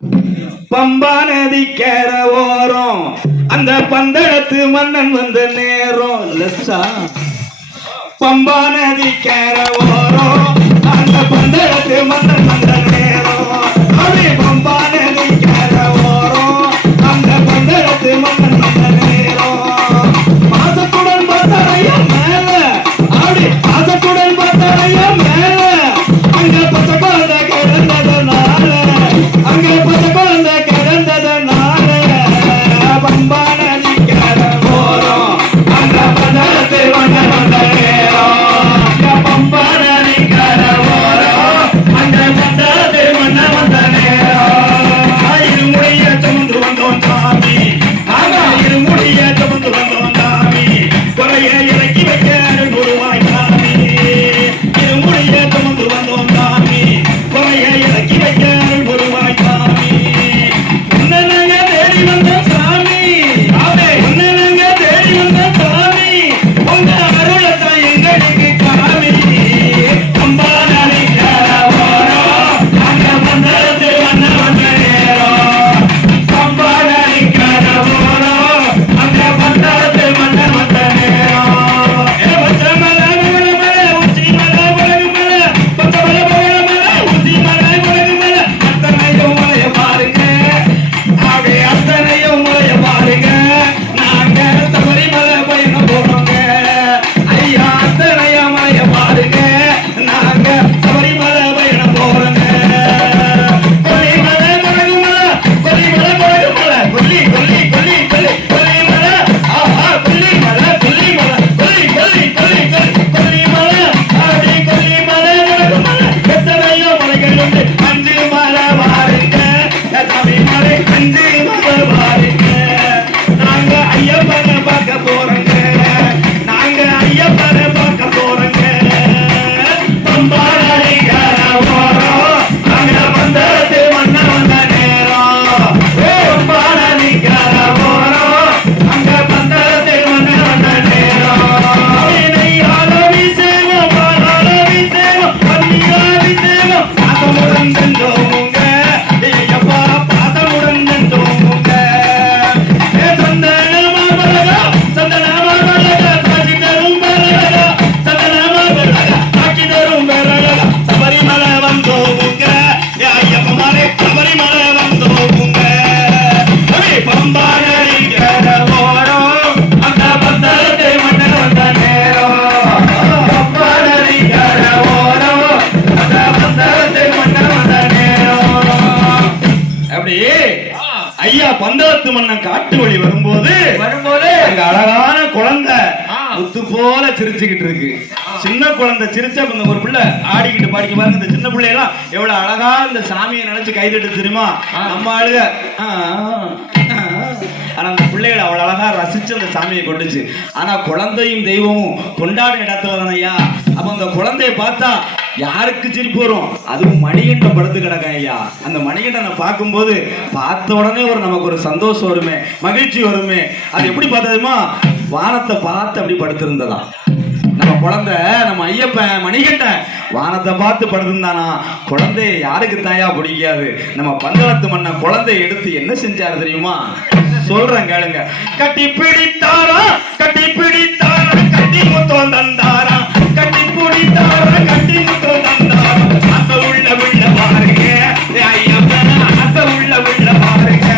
பம்பா நதி கேர ஓரம் அந்த பந்தளத்து மன்னன் வந்த நேரம் லெஸ்ஸா. பம்பா நதி கேர ஓரம் அந்த பந்தளத்து மன்னன் வந்த நேரம். அப்படி பம்பா நதி கேர ஓரம் அந்த பந்தளத்து மன்னன் வந்த நேரம். பாசத்துடன் பார்த்தறைய மேல, அப்படி பாசத்துடன் பார்த்தறைய மேல, அங்க பச்சை குழந்தை கிடந்ததுனால, அங்க பச்சை குழந்தை கிடந்ததுனால பம்பா நதி கேர ஓரம் அந்த பந்தளத்து மன்னன் வந்த நேரம். பம்பா நதி கேர ஓரம் அந்த பந்தளத்து மன்னன் வந்த நேரம். இருமுடிய சுமந்து வந்தோம் சாமி, இருமுடிய சுமந்து வந்தோம் சாமி, குறைய இறக்கி வைக்க குருவாய் சாமி. இருமுடிய சுமந்து வந்தோம் சாமி, குறைய இறக்கி வைக்க குருவாய் சாமி. உன்னை நாங்க தேடி வந்த சாமி, உன்னை நாங்க தேடி வந்த சாமி, உங்க அருளத்தான் எங்களுக்கு காமி. பம்பா நதி கேர ஓரம் அந்த பந்தளத்து மன்னன் வந்த நேரம். பம்பா நதி கேர ஓரம் அந்த பந்தளத்து மன்னன் வந்த நேரம். பச்சை மலை புகழ் மலை, உச்சி மலை புகழ் மலை, பச்சை மலை புகழ் மலை, உச்சி மலை புகழ் மலை, அத்தனையும் மலைய பாருங்க, ஆகே அத்தனையும் மலைய பாருங்க. நாங்க சபரிமலை பயணம் போறோங்க ஐயா, அத்தனையும் மலைய பாருங்க, நாங்க சபரிமலை பயணம் போறோங்க. கொல்லிமலை புகழ் மலை, கொல்லிமலை புகழ் மலை, கொல்லி கொல்லி கொல்லி கொல்லி கொல்லிமலை, ஆஹா கொல்லிமலை கொல்லிமலை கொல்லி கொல்லி கொல்லி கொல்லி கொல்லிமலை, அப்படி கொல்லிமலை புகழ் மலை, எத்தனையோ மலைகள் உண்டு. அஞ்சு மலை பாருங்க சபரிமலை, அஞ்சு மலை பாருங்க. நாங்க ஐயப்பனை பார்க்க போறோங்க, நாங்க ஐயப்பனை பார்க்க போறோங்க. பம்பா நதி கேர ஓரம் அந்த பந்தளத்து மன்னன் வந்த நேரம். பம்பா நதி கேர ஓரம் அந்த பந்தளத்து மன்னன் வந்த நேரம். நெய்யால அபிஷேகம், பாலால அபிஷேகம், பன்னீரால அபிஷேகம், பாசமுடன் சென்றோமுங்க ஐயப்பா, பாசமுடன் சென்றோமுங்க. சந்தனமா பலகா, சந்தனமா பலகா, சாட்சி தரும் பலகா, சந்தனமா பலகா, சாட்சி தரும் பலகா, சபரிமலை வந்தோமுங்க ஐயப்பமாரே, சபரிமலை வந்தோமுங்க. பம்பா நதி கேர ஓரம் அந்த பந்தளத்து மன்னன் வந்த நேரம். பம்பா நதி கேர ஓரம் அந்த பந்தளத்து மன்னன் வந்த நேரம். அப்படி ஐயா பந்தளத்து மன்னன் காட்டு வழி வரும்போது அங்க அழகான குழந்தை முத்து போல சிரிச்சுக்கிட்டு இருக்கு. சின்ன குழந்தை சிரிச்சா ஒரு பிள்ளை ஆடிக்கிட்டு பாடிக்க பாருங்க. இந்த சின்ன பிள்ளைலாம் எவ்வளவு அழகா இந்த சாமியை நினைச்சு கைதட்டு தெரியுமா நம்ம ஆளுக. ஆனா அந்த பிள்ளைகளை அவ்வளவு அழகா ரசிச்சு அந்த சாமியை கொண்டுச்சு. ஆனா குழந்தையும் தெய்வமும் கொண்டாடும் இடத்துல தானே ஐயா. அப்ப அந்த குழந்தைய பார்த்தா யாருக்கு சிரிப்பு வரும்? அதுவும் மணிகண்டன் படுத்து கிடக்கும் ஐயா. அந்த மணிகண்டனை பார்க்கும்போது பார்த்த உடனே நமக்கு ஒரு சந்தோஷம் வருமே, மகிழ்ச்சி வருமே. அது எப்படி பார்த்ததுமா, வானத்தை பார்த்து அப்படி படுத்திருந்ததாம் நம்ம குழந்தை. நம்ம ஐயப்பன் மணிகண்டன் வானத்தை பார்த்து படுத்திருந்தானா. குழந்தைய யாருக்கு தாயா பிடிக்காது? நம்ம பந்தளத்து மன்னன் குழந்தைய எடுத்து என்ன செஞ்சாரு தெரியுமா? சொல்றேன் கேளுங்க. கட்டி பிடித்தாரா, கட்டி பிடித்தாரா, கட்டி முத்தம் தந்தாரா, கட்டி பிடித்தாரா, கட்டி முத்தம் தந்தாரா. அச உள்ள உள்ள பாருங்க ஐயப்பன், அச உள்ள உள்ள பாருங்க.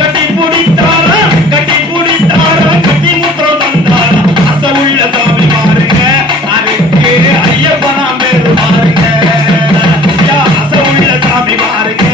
கட்டி பிடித்தாரா, கட்டி பிடித்தாரா, கட்டி முத்தம் தந்தாரா, அச உள்ள சாமி பாருங்க. அதுக்கு ஐயப்பனா பேரு பாருங்க, அச உள்ள சாமி பாருங்க.